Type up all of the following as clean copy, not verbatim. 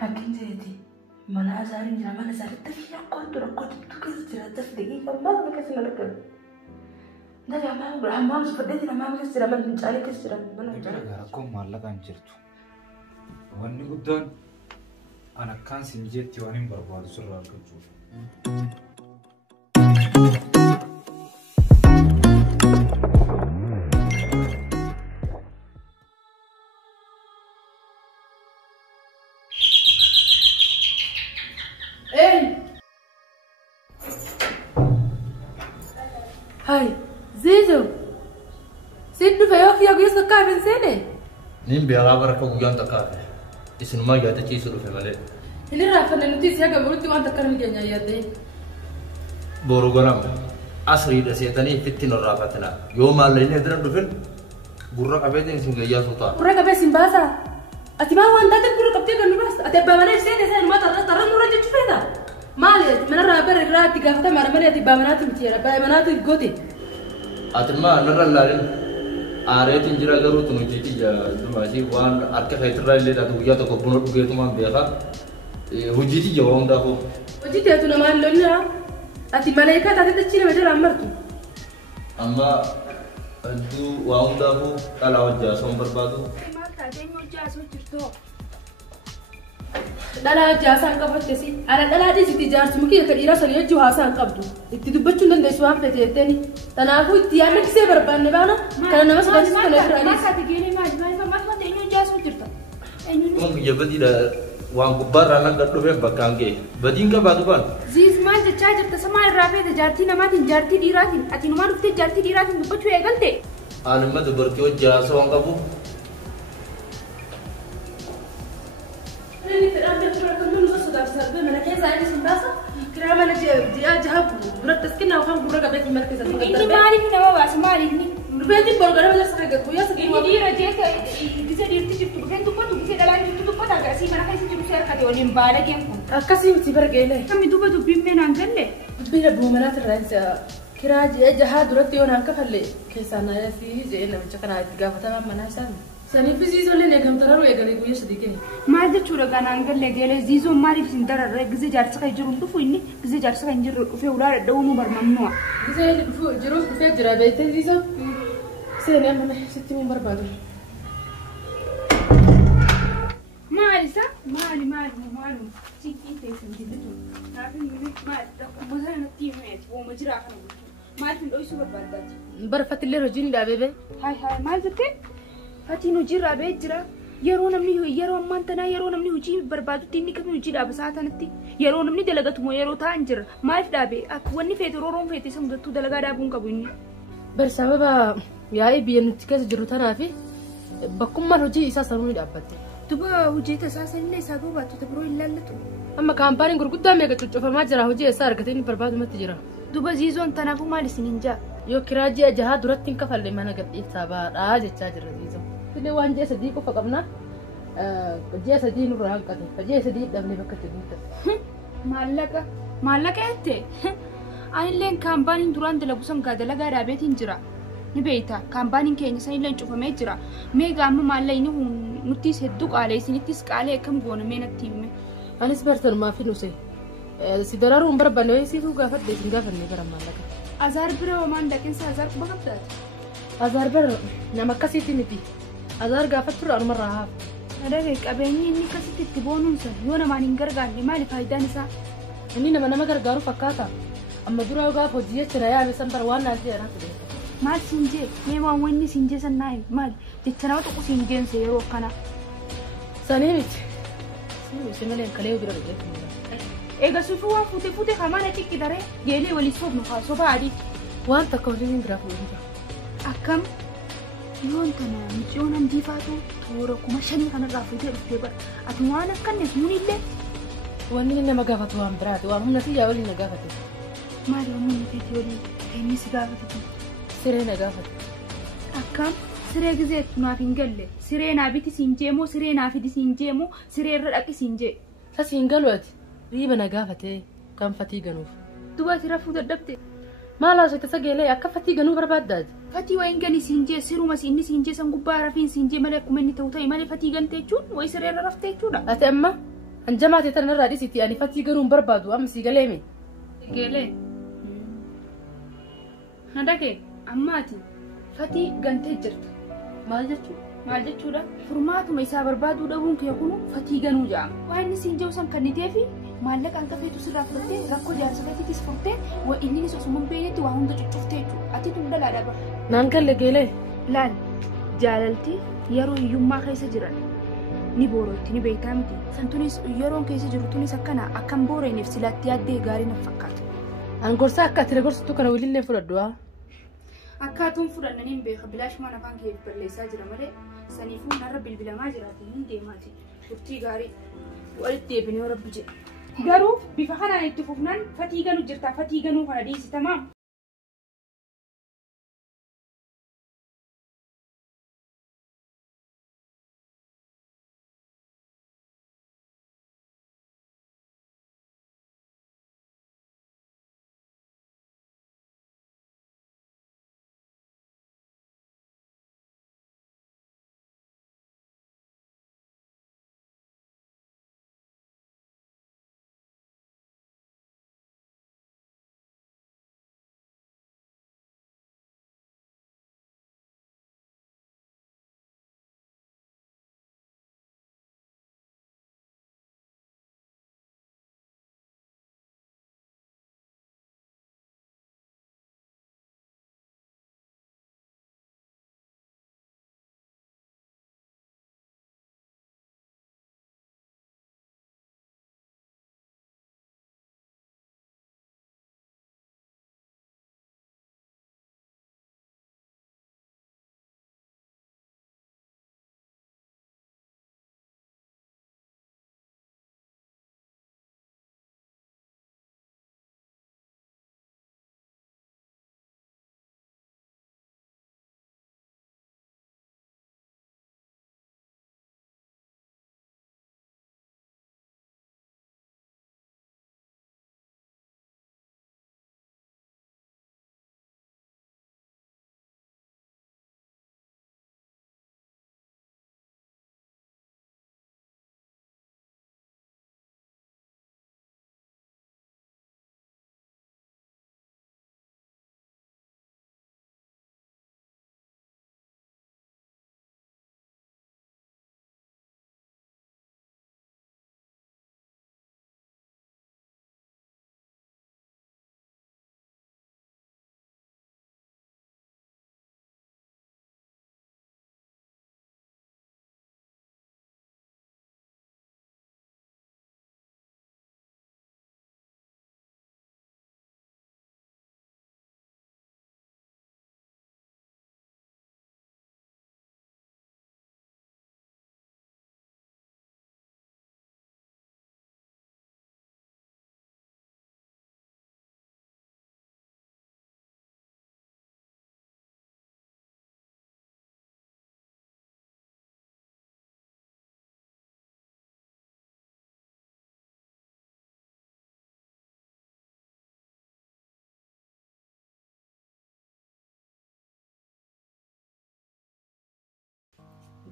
Hakin jadi mana azarin jira mana azarin tapi aku tu kes jira tasdiki kamu kes malaka. Dari amal seperti itu amal kes jira mana mencari kes jira mana mencari. Aku malah kan cerita. Wanni gudan anak kan simjet tiwanin berbuat surah kerja. Hai, Zizo. Siddu fayo fiya guyas ka kafin sene. Nin biya gabar ka guyan ta kafe. Isin ma ya ta ci su rufe male. Ini rafa na nutis ya ga buruti wan ta karmi ganya yade. Boru gonam. Asri da setani fitin rafatna. Yo mal ne dran dufin. Burra kabedin sin ga ya sota. Burra kabe simbasa. Ati ma wan ta burra kabte ga nubas. Ate ba mane sene sene ma tarra nura je chufeda. Mali mana rabar rati gafta mara mane ati ba manati mitiya ba manati goti. Atima narra larin. Are tin jira garu tunu jiti ja dumasi wan arka khaitra le da duya to ko buno duge to man beka. Hujiti ja wanda ko. Hujiti atuna man lonna. Ati malaika ta ta chine majara amartu. Amma adu wanda ko kala wajja som barbadu. Ma ta denyo ja so chirto. Dala jasa qabte si ala dala di siti jar sumuki ka ira sani ju hasan qabdu itti dubbachu nan de swam fete teni tanafu itti yamek se barban ne bana kana namas kan si kana rani ma ka tigeni ma ma denyo jaso tirta enyu Mung ya badi da wan gubbar ranan gaddo be bakange badin ka badu ban ziz ma je charger ta sama rafe da jarti na ma tin jarti diratin ati no ma rufte jarti diratin dubbachu egalte alma da barkyo jaso wan qabu ini terang terang kamu nusa sudah serba mana kayak saya di sembasa kira mana dia jahab berat taskin aku kan berat kabeh timar kisah ini mari ni nama was mari ni berarti bolgar mana sekarang gat buya segini ini dia raja ke bisa dirti cipu kan tu pun bisa dalam cipu tu pun agak sih mana kasih cipu share kata olim bala game pun kasih cibar gele kami tu betul bimbing angkel le bila bu mana terang kira dia jahab berat dia orang kafalle kisah naya sih je nak cakap nak tiga fatama mana sana Sani fizizo le negam tararu egale guya sedike. Maal jechuudha ganaan galle gele zizo maaliif sin dararre gize jaarsa kan jiru dhufu inni gize jaarsa kan jiru dhufe ulaa dhawnu barmamnu. Gize dhufu jiru dhufe jira beete zizo. Sene amane sitti mun barbadu. Maalisa maali. Sitti teesin dibitu. Taafin mini maal muzana natti meet wo majira kan. Maalin dhoysu barbadaati. Barfatille rojini da bebe. Hai maal jette? Hati nu jira be jira yeroo ammaan tanaa yeroo namni hojii barbaadutti inni kamii hojii dhaaba isaa tanatti yeroo namni dalagatu moo yeroo ta'an jira maaliif dhaabe akka wanni feete rooroon feete isa mudattuu dalagaa dhaabuun qabu inni. Bar sababa yaa'ii biyya nuti keessa jiru tanaafi bakkummaan hojii isaa sanuu ni dhaabbatte. Duba hojii tasaa sanillee isaa boobaatota biroo hin laallatu. Amma kaampaaniin gurguddaa meeqa cuccufamaa jira hojii isaa argatee inni barbaadumatti jira. Duba ziizoon tanaafuu maal isin hin jaa? Yoo kiraa ji'a jahaa duratti hin kafalle mana gadhiisaa baadhaa jechaa jirra ziizoo. Fili waan ji'a sadii qofa qabna ji'a sadii nurraa hanqate ji'a sadii dhabne bakka jirutti. Maallaqa jettee anilleen kaampaaniin duraan dalagu sangaa dalagaa dhaabeetiin jira ni beekta kaampaaniin keenya sanillee cufamee jira meeqa amma maallaqni nuttis hedduu qaalee isinittis qaalee akkam goonamee natti hime. Anis bartaanumaa fi nuse si daraaruun barbaanne wayii siituu gaafadde isin gaafanne gara maallaqa. Azaar bira homaan dhaqinsa azaar quba qabdaati. Azaar bira nama akkasiitti miti. Azar gafat pura armar rahaf. Ada kayak kabehnya ini kasih titik bonus. Yo nama ninggar kan, lima faedah nisa. Ini nama gargaru fakata. Amma dura gaf hojiya ceraya misan perwan nanti era tu. Mal sinje, memang ini sinje sanai. Mal, jechana tu ku sinje sero kana. Sani mit. Sini yang kalian udah ada. Ega sufu fute kamana cik kita re. Gele wali sob nuka soba adi. Wan tak kau ini berapa ini? Akam yoon tana micoonaan diifaatu toora kuma shanii kanarraa fuutee dhuftee bara ati waan akkannes munillee wanni nama gaafatu waan biraati waan humna siyyaa waliin na gaafate maali waan humna feetii waliin eenyu si gaafate siree na gaafate akkam siree gizeetu naaf hin galle siree naa biti siin jeemoo siree naa fidi siin jeemoo siree irra dhaqi siin jee sas hin galu ati riiba na gaafate kan fatii ganuuf duba ati rafuu dadhabde maala osoo tasa geelee akka fatii ganuu barbaaddaati Fati wain gani sinje siruma sinni sinje san gubbaa rafin sinje malee akkuma inni ta'u ta'e malee fatii gante jechuun wayi siree irra raftee jechuudha. Ati amma Anjamaa ta'e tanarraa dhisiitti ani fatii garuu hin barbaadu amma sii galeeme. Geelee. Nadake ammaati fatii gantee jirta. Maal jechuudha? Maal jechuudha? Furmaatuma isaa barbaaduu dhabuun kee kunu fatii ganuu jedhama. Waan inni siin jedhu san kanniteefi maallaqa hanga feetu sirraa fudhattee rakkoo jaarsaleetiitis furtee inni osuma hin beeknetti waa hunda cuccuftee jechuudha. Ati tun dhalaadha bara. Naan galle geelee. Laal jaalalti yeroo hiyyummaa keessa jiran ni boorootti ni beektaa miti. Santunis yeroon keessa jiru tunis akkana akkan booreeneef silaatti yaaddee gaarii na fakkaata. Angorsaa akka ati gorsitu kana waliin fudhadhu haa. Akkaatuun fudhannanii hin beeka bilaashumaan afaan kee balleessaa jira malee saniifuu narra bilbilamaa jiraate hin deemaati. Turtii gaarii walitti deebinee rabbi jedhe. Garuu bifa kanaan itti fufnaan fatii ganuu jirta fatii ganuu kana dhiisitamaa.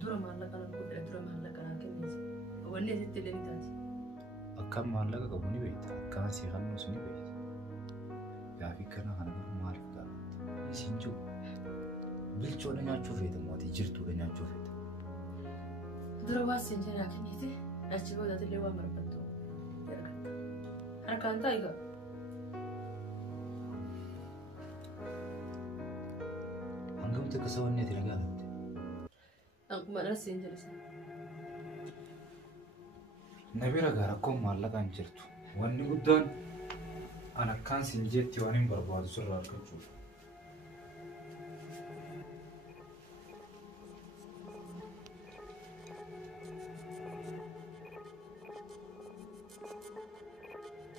Dura maallaqa nan godhe dura maallaqa nan kennise. Wanni asitti illee ni taati. Akkam maallaqa qabu ni beekta. Akkaan si hannus ni beekta. Gaafii kana kana garuu maaliif gaafatti? Isin jiru. Bilchoodha nyaachuu feeta mootii jirtuudha nyaachuu feeta. Dura waan siin jedhaa kennite achi booda illee waan barbaaddu. Harkaan taa'e gaa. Hangamti akka sawanni ati nagaa galte. Akkuma dharsiin jedhisa. Nabira gaa rakkoon maallaqaan jirtu. Wanni guddaan an akkaan siin jetti waan hin barbaadu sirraa argachuudha.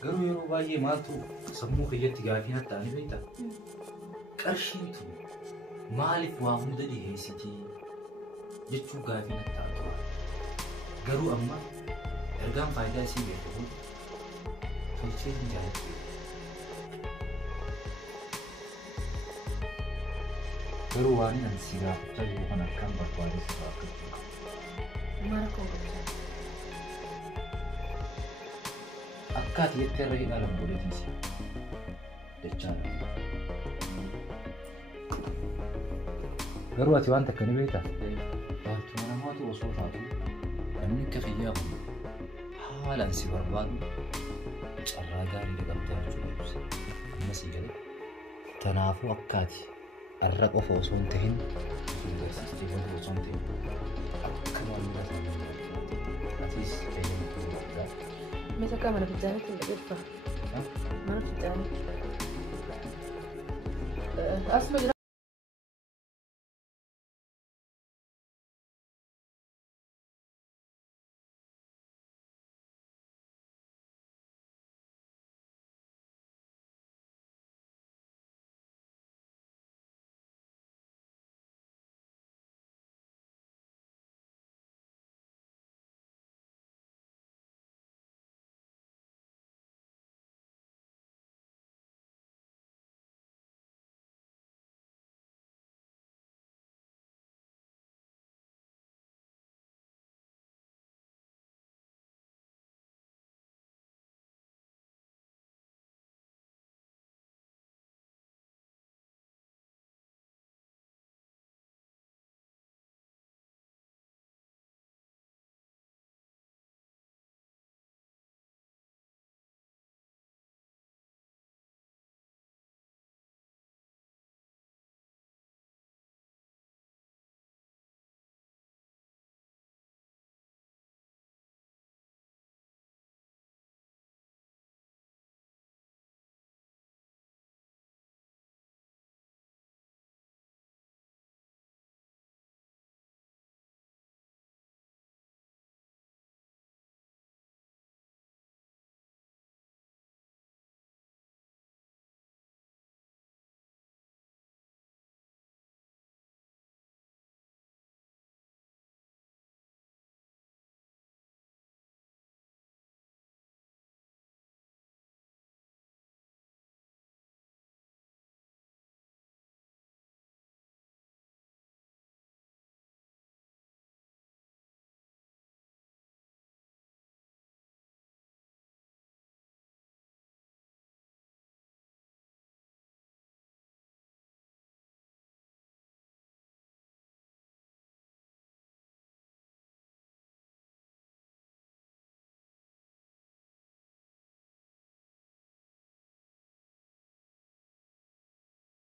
Garuu yeroo baay'ee maaltu sammuu kiyyatti gaafii natti ta'anii beektaa? Qarshiitu maaliif waa hunda dhiheessitii jechuun gaafii natti ta'a ture. Garuu amma ergaan faayidaa isii beeku kun tolchee hin jaallattu. Garuu waan inni si gaafachaa jiru kan akkaan barbaade sirraa argachuu qaba. Maal akka hojjechaa? akkaati jettee irra hidhaa boleetiinsi jechaan. Garuu ati waan takka ni beektaa? Baatuma namaatu osoo taatu namni akka fayyaa kun haalaan si barbaadu carraa gaarii qabdaa jechuudha. Ammas galee tanaafuu akkaati arra qofa osoo hin ta'in agarsiistee qofa osoo hin ta'in akka maamila isaanii atis fayyadamu. Meeshaa akka mana fiicaanitti hin dhaggeeffaa. Mana fiicaanii. Asuma jira.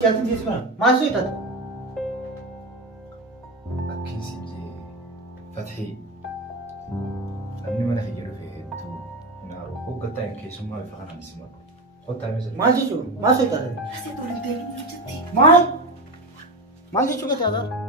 क्या तुम जिस पर मार सोई था أكيد سيبجي فتحي أني ما نحكي له فيه تو نارو هو قطع كيس ما بيفهم عن اسمه خد تعمل زي मार जी चुका मार सोई था Asii tolintee ni jirti. मार जी चुका था